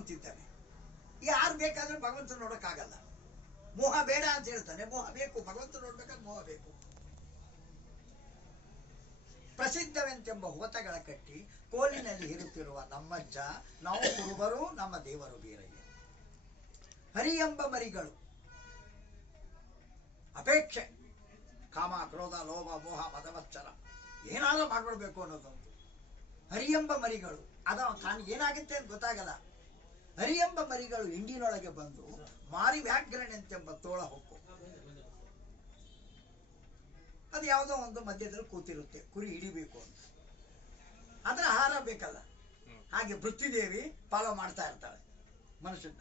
ಅಂತಿದ್ದಾನೆ. ಯಾರು ಬೇಕಾದ್ರೆ ಭಗವಂತ ನೋಡಕ್ಕಾಗಲ್ಲ ಮೋಹ ಬೇಡ ಅಂತ ಹೇಳ್ತಾನೆ. ಮೋಹ ಬೇಕು ಭಗವಂತ ನೋಡ್ಬೇಕಾದ್ರೆ ಮೋಹ ಬೇಕು. ಪ್ರಸಿದ್ಧವೆಂತೆಂಬ ಹೋತಗಳ ಕಟ್ಟಿ ಕೋಲಿನಲ್ಲಿ ಇರುತ್ತಿರುವ ನಮ್ಮಜ್ಜ ನಾವು ಕುರುಬರು ನಮ್ಮ ದೇವರು ಬೀರಯ್ಯ. ಹರಿ ಎಂಬ ಮರಿಗಳು. ಅಪೇಕ್ಷೆ. ಕಾಮ, ಕ್ರೋಧ, ಲೋಭ, ಮೋಹ ಮದವಚ್ಚರ ಏನಾದ್ರೂ ಮಾಡ್ಬಿಡ್ಬೇಕು ಅನ್ನೋದೊಂದು ಹರಿ ಎಂಬ ಮರಿಗಳು. ಅದ ತಾನು ಏನಾಗುತ್ತೆ ಅಂತ ಗೊತ್ತಾಗಲ್ಲ. ಹರಿ ಎಂಬ ಮರಿಗಳು ಹಿಂಡಿನೊಳಗೆ ಬಂದು ಮಾರಿ ವ್ಯಾಘ್ರಣೆಂತೆಂಬ ತೋಳ ಹೊಕ್ಕು. ಅದು ಯಾವುದೋ ಒಂದು ಮಧ್ಯದಲ್ಲಿ ಕೂತಿರುತ್ತೆ, ಕುರಿ ಹಿಡಿಬೇಕು ಅಂತ. ಅದರ ಆಹಾರ ಬೇಕಲ್ಲ. ಹಾಗೆ ಪೃಥ್ವಿದೇವಿ ಫಾಲೋ ಮಾಡ್ತಾ ಇರ್ತಾಳೆ ಮನುಷ್ಯನ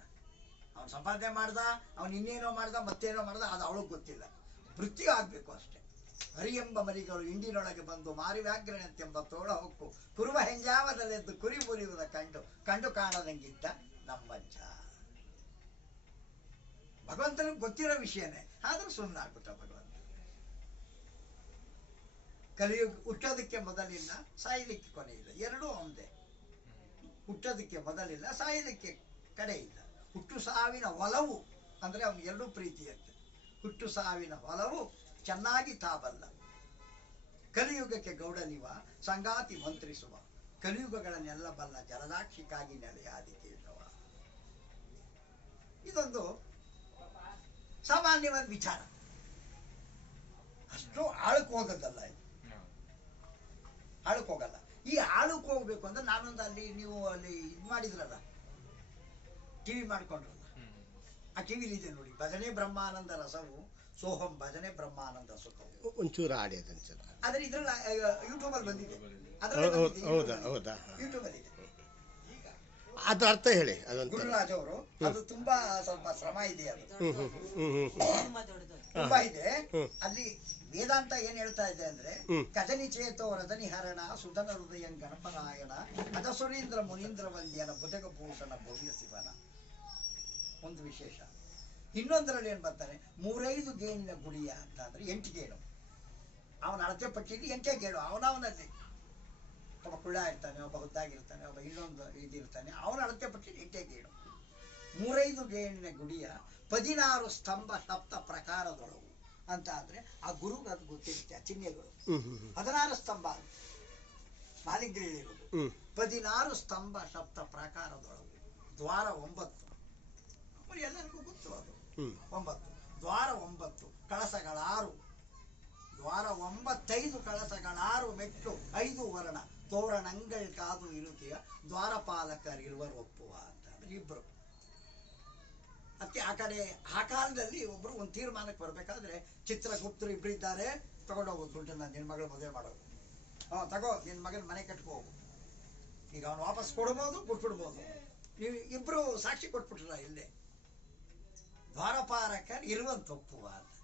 ಅವನು ಸಂಪಾದನೆ ಮಾಡ್ದ, ಅವನು ಇನ್ನೇನೋ ಮಾಡ್ದ, ಮತ್ತೇನೋ ಮಾಡ್ದ, ಅದು ಅವಳಿಗೆ ಗೊತ್ತಿಲ್ಲ. ವೃತ್ತಿ ಆಗ್ಬೇಕು ಅಷ್ಟೇ. ಹರಿ ಎಂಬ ಮರಿಗಳು ಹಿಂಡಿನೊಳಗೆ ಬಂದು ಮಾರಿ ವ್ಯಾಘ್ರಣೆಂತೆಂಬ ತೋಳ ಹೊಕ್ಕು. ಕುರುವ ಹೆಂಜಾವದಲ್ಲೆದ್ದು ಕುರಿ ಮುರಿಯುವುದ ಕಂಡು ಕಂಡು ಕಾಣದಂಗಿದ್ದ ನಮ್ಮಜ್ಜ ಭಗವಂತನಿಗೆ ಗೊತ್ತಿರೋ ವಿಷಯನೇ. ಆದ್ರೂ ಸುಮ್ಮನಾಗ್ಬಿಟ್ಟ ಭಗವಂತ. ಕಲಿಯುಗ, ಹುಟ್ಟೋದಕ್ಕೆ ಮೊದಲಿಲ್ಲ, ಸಾಯಲಿಕ್ಕೆ ಕೊನೆ ಇಲ್ಲ. ಎರಡೂ ಒಂದೇ. ಹುಟ್ಟೋದಕ್ಕೆ ಮೊದಲಿಲ್ಲ, ಸಾಯಲಿಕ್ಕೆ ಕಡೆ ಇಲ್ಲ. ಹುಟ್ಟು ಸಾವಿನ ಒಲವು ಅಂದ್ರೆ ಅವನು ಎರಡೂ ಪ್ರೀತಿಯಂತೆ ಹುಟ್ಟು ಸಾವಿನ ಒಲವು ಚೆನ್ನಾಗಿ ತಾಬಲ್ಲ ಕಲಿಯುಗಕ್ಕೆ ಗೌಡನಿವ, ಸಂಗಾತಿ ಮಂತ್ರಿಸುವ. ಕಲಿಯುಗಗಳನ್ನೆಲ್ಲ ಬಲ್ಲ ಜಲದಾಕ್ಷಿಗಾಗಿ ನೆಲೆಯಾದಿ ಇದೊಂದು ಸಾಮಾನ್ಯವಾದ ವಿಚಾರ. ಅಷ್ಟು ಆಳಕ್ಕೆ ಹೋಗೋದಲ್ಲ ಇದು. ಆಳಕ್ಕೆ ಹೋಗಲ್ಲ. ಈ ಆಳಕ್ಕೆ ಹೋಗ್ಬೇಕು ಅಂದ್ರೆ ನಾನೊಂದು ಅಲ್ಲಿ ನೀವು ಅಲ್ಲಿ ಇದು ಮಾಡಿದ್ರಲ್ಲ ಟಿವಿ ಮಾಡ್ಕೊಂಡ್ರಲ್ಲ. ಆ ಟಿವಿಲಿ ಇದೆ ನೋಡಿ ಭಜನೆ ಬ್ರಹ್ಮಾನಂದ ರಸವು ಸೋಹಂ ಭಜನೆ ಬ್ರಹ್ಮಾನಂದ ಸುಖವು. ಒಂಚೂರು ಆಡಿ ಅದೊಂಚೂರು ಆದ್ರೆ ಇದ್ರಲ್ಲಿ ಯೂಟ್ಯೂಬ್ ಅಲ್ಲಿ ಬಂದಿದೆ. ಹೌ- ಹೌ- ಹೌದಾ ಹೌದಾ ಯೂಟ್ಯೂಬ್ ಅಲ್ಲಿ ಇದೆ. ಅದು ಅರ್ಥ ಹೇಳಿ ಅದೊಂದು ಗುರುರಾಜ್ ಅವರು ಅದು ತುಂಬಾ ಸ್ವಲ್ಪ ಶ್ರಮ ಇದೆ ಅದು. ಹ್ಮ್ ಹ್ಮ್ ಹ್ಮ್ ಹ್ಮ್ ಹ್ಮ್ ತುಂಬಾ ಇದೆ. ಅಲ್ಲಿ ವೇದಾಂತ ಏನ್ ಹೇಳ್ತಾ ಇದೆ ಅಂದ್ರೆ. ಕಜನಿ ಚೇತೋ ರಜನಿ ಹರಣ ಸುಧನ ಹೃದಯ ಗಣಪನಾಯಣ ಅದಸುರೇಂದ್ರ ಮುನೀಂದ್ರ ವಲ್ಯನ ಭುಜಗಭೂಷಣ ಭವ್ಯ ಶಿವನ. ಒಂದು ವಿಶೇಷ. ಇನ್ನೊಂದರಲ್ಲಿ ಏನ್ ಬರ್ತಾರೆ ಮೂರೈದು ಗೇಣಿನ ಗುಡಿಯ ಅಂತ ಅಂದ್ರೆ ಎಂಟು ಗೇಣು. ಅವನ ಅಳತೆ ಪಟ್ಟಿಯಲ್ಲಿ ಎಂಟೇ ಗೇಣು. ಅವನವನಲ್ಲಿ ಒಬ್ಬ ಕುಳ್ಳ ಇರ್ತಾನೆ ಒಬ್ಬ ಹುದ್ದಾಗಿರ್ತಾನೆ ಒಬ್ಬ ಇನ್ನೊಂದು ಇದಿರ್ತಾನೆ ಅವನ ಅಳತೆ ಪಟ್ಟಿ ನಿಟ್ಟೆ ಗೇಣು ಮೂರೈದು ಗೇಣಿನ ಗುಡಿಯ ಪದಿನಾರು ಸ್ತಂಭ ಸಪ್ತ ಪ್ರಕಾರದೊಳವು. ಅಂತ ಆದ್ರೆ ಆ ಗುರುಗೆ ಅದು ಗೊತ್ತಿರುತ್ತೆ ಆ ಚಿಹ್ನೆಗಳು. ಹದಿನಾರು ಸ್ತಂಭ. ಹ್ಮ್. ಪದಿನಾರು ಸ್ತಂಭ ಸಪ್ತ ಪ್ರಕಾರದೊಳವು. ದ್ವಾರ ಒಂಬತ್ತು. ಎಲ್ಲರಿಗೂ ಗೊತ್ತು ಅದು. ಒಂಬತ್ತು. ದ್ವಾರ ಒಂಬತ್ತು ಕಳಸಗಳಾರು. ದ್ವಾರ ಒಂಬತ್ತೈದು ಕಳಸಗಳಾರು ಮೆಟ್ಟು ಐದು ವರ್ಣ. ತೋರಣಂಗಳ್ ಕಾದು ಇರುತ್ತೀಯ ದ್ವಾರಪಾಲಕರಿರುವರು ಒಪ್ಪುವ ಅಂತ ಅಂದ್ರೆ ಇಬ್ರು. ಅದಕ್ಕೆ ಆ ಕಡೆ, ಆ ಕಾಲದಲ್ಲಿ ಒಬ್ರು ಒಂದು ತೀರ್ಮಾನಕ್ಕೆ ಬರ್ಬೇಕಾದ್ರೆ ಚಿತ್ರಗುಪ್ತರು ಇಬ್ಬರಿದ್ದಾರೆ ತಗೊಂಡೋಗೋದು ದುಡ್ಡನ್ನ ನಿನ್ನ ಮಗಳ ಮದುವೆ ಮಾಡೋದು ಹ್ಞೂ ತಗೋ ನಿನ್ನ ಮಗನ ಮನೆ ಕಟ್ಕೋ ಹೋಗು. ಈಗ ಅವನು ವಾಪಸ್ ಕೊಡ್ಬೋದು ಬಿಟ್ಬಿಡ್ಬೋದು ನೀವು ಇಬ್ರು ಸಾಕ್ಷಿ ಕೊಟ್ಬಿಟ್ರ ಇಲ್ಲೇ. ದ್ವಾರಪಾಲಕ ಇರುವಂತ ಒಪ್ಪುವ ಅಂತ.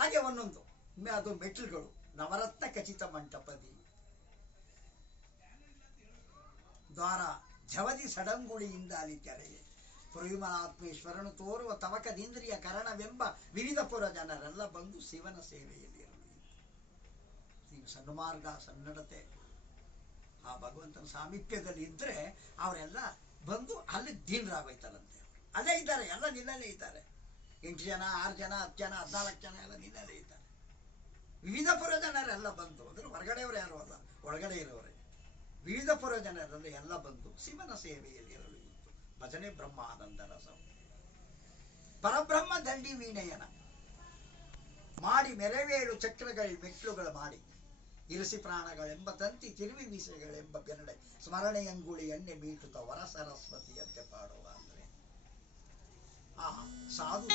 ಹಾಗೆ ಒಂದೊಂದು. ಅದು ಮೆಟ್ಲುಗಳು ನವರತ್ನ ಖಚಿತ ಮಂಟಪದಿ ದ್ವಾರ ಝವದಿ ಸಡಂಗುಳಿಯಿಂದ ಅಲ್ಲಿ ತೆರೆಯೆ ಪುರವಿಮಲಾತ್ಮೇಶ್ವರನು ತೋರುವ ತವಕದಿಂದ್ರಿಯ ಕರಣವೆಂಬ ವಿವಿಧ ಪುರ ಜನರೆಲ್ಲ ಬಂದು ಶಿವನ ಸೇವೆಯಲ್ಲಿ ಇರಲಿ. ನೀವು ಸನ್ಮಾರ್ಗ ಸನ್ನಡತೆ. ಆ ಭಗವಂತನ ಸಾಮೀಪ್ಯದಲ್ಲಿ ಇದ್ದರೆ ಅವರೆಲ್ಲ ಬಂದು ಅಲ್ಲಿ ದೀನರಾಗೋಯ್ತಾರಂತೆ. ಅಲ್ಲೇ ಇದ್ದಾರೆ, ಎಲ್ಲ ನಿನ್ನಲ್ಲೇ ಇದ್ದಾರೆ. ಎಂಟು ಜನ, ಆರು ಜನ, ಹತ್ತು ಜನ, ಹದಿನಾಲ್ಕು ಜನ ಎಲ್ಲ ನಿನ್ನಲ್ಲೇ ಇದ್ದಾರೆ. ವಿವಿಧ ಪುರ ಜನರೆಲ್ಲ ಬಂದು, ಅಂದ್ರೆ ಹೊರಗಡೆಯವರು ಯಾರು ಅಲ್ಲ, ಒಳಗಡೆ ಇರೋರೆ. ವಿವಿಧ ಪ್ರಯೋಜನದಲ್ಲಿ ಎಲ್ಲ ಬಂದು ಶಿವನ ಸೇವೆಯಲ್ಲಿ ಭಜನೆ ಬ್ರಹ್ಮಾನಂದ ರಸ. ಪರಬ್ರಹ್ಮ ದಂಡಿ ವೀಣಯನ. ಮಾಡಿ ಮೆರವೇಳು ಚಕ್ರಗಳ ಮೆಟ್ಲುಗಳು ಮಾಡಿ. ಇರಿಸಿ ಪ್ರಾಣಗಳೆಂಬ ತಂತಿ, ತಿರುವಿ ಮೀಸೆಗಳೆಂಬ ಸ್ಮರಣೆ ಅಂಗುಳಿ ಎಣ್ಣೆ ಮೀಟುತ್ತ ವರ ಸರಸ್ವತಿಯಂತೆ ಪಾಡುವ ಅಂದ್ರೆ. ಆ ಸಾಧು